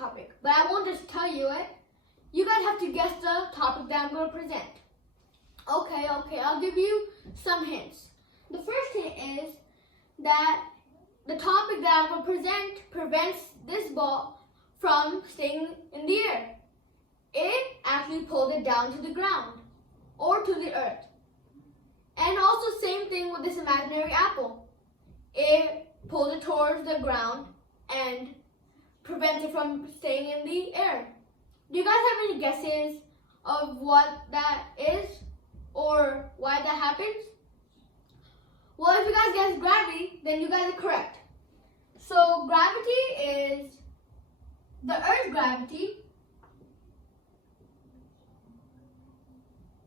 topic, but I won't just tell you it. You guys have to guess the topic that I'm going to present. Okay, I'll give you some hints. The first hint is that the topic that I'm going to present prevents this ball from staying in the air. It actually pulled it down to the ground or to the earth. And also same thing with this imaginary apple. It pulled it towards the ground and prevents it from staying in the air. Do you guys have any guesses of what that is or why that happens? Well, if you guys guess gravity, then you guys are correct. So gravity is the Earth's gravity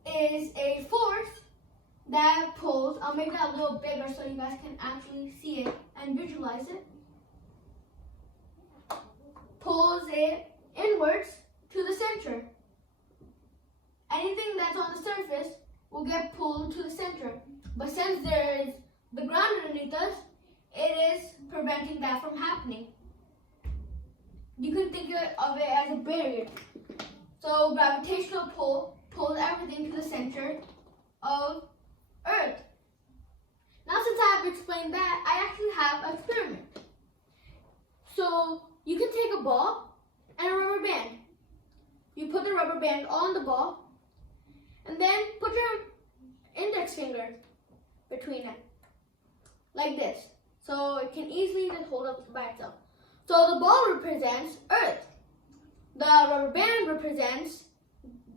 is a force that pulls. I'll make that a little bigger so you guys can actually see it and visualize it. Pulls it inwards to the center. Anything that's on the surface will get pulled to the center. But since there is the ground underneath us, it is preventing that from happening. You can think of it as a barrier. So gravitational pull pulls everything to the center of Earth. Now since I have explained that, I actually have an experiment. So you can take a ball and a rubber band. You put the rubber band on the ball and then put your index finger between it, like this. So it can easily just hold up by itself. So the ball represents Earth. The rubber band represents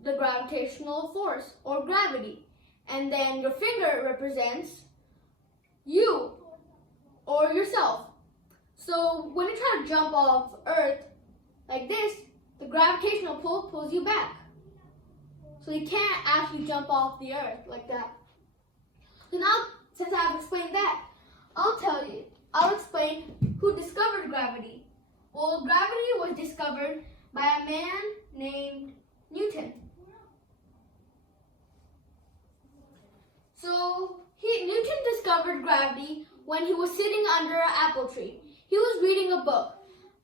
the gravitational force or gravity. And then your finger represents you or yourself. So when you try to jump off Earth like this, the gravitational pull pulls you back. So you can't actually jump off the Earth like that. So now, since I've explained that, I'll explain who discovered gravity. Well, gravity was discovered by a man named Newton. So Newton discovered gravity when he was sitting under an apple tree. He was reading a book,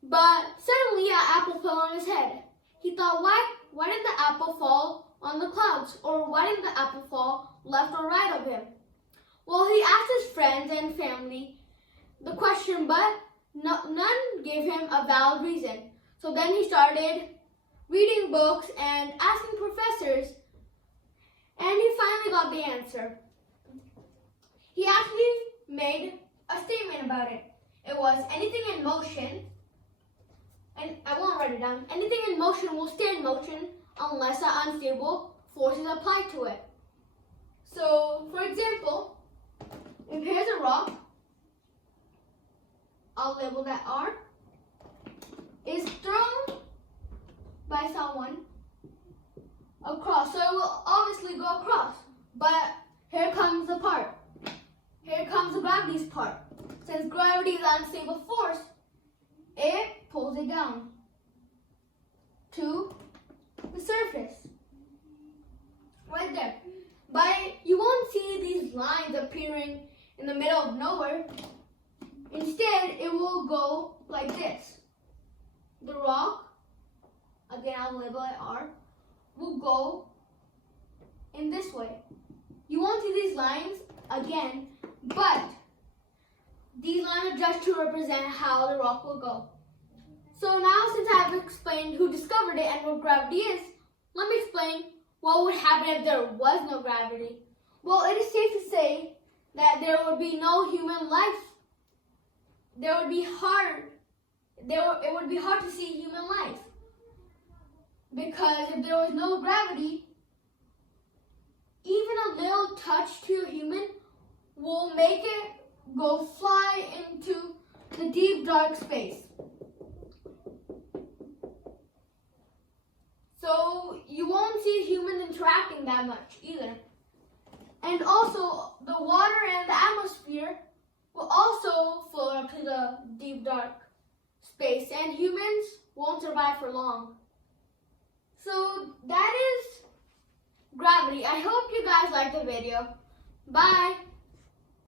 but suddenly an apple fell on his head. He thought, why didn't the apple fall on the clouds? Or why didn't the apple fall left or right of him? Well, he asked his friends and family the question, but none gave him a valid reason. So then he started reading books and asking professors, and he finally got the answer. He actually made a statement about it. It was anything in motion, and I won't write it down, anything in motion will stay in motion unless an unstable force is applied to it. So, for example, if here's a rock, I'll label that R, is thrown by someone across. So it will obviously go across. But here comes the part. Here comes the gravity's part. Since gravity is an unstable force, it pulls it down to the surface. Right there. But you won't see these lines appearing in the middle of nowhere. Instead, it will go like this. The rock, again I'll label it R, will go in this way. You won't see these lines again, but these lines are just to represent how the rock will go. So now, since I've explained who discovered it and what gravity is, let me explain what would happen if there was no gravity. Well, it is safe to say that there would be no human life. It would be hard to see human life. Because if there was no gravity, even a little touch to a human will make it go fly into the deep dark space. So you won't see humans interacting that much either. And also, the water and the atmosphere will also float up to the deep dark space, and humans won't survive for long. So that is gravity. I hope you guys liked the video. Bye.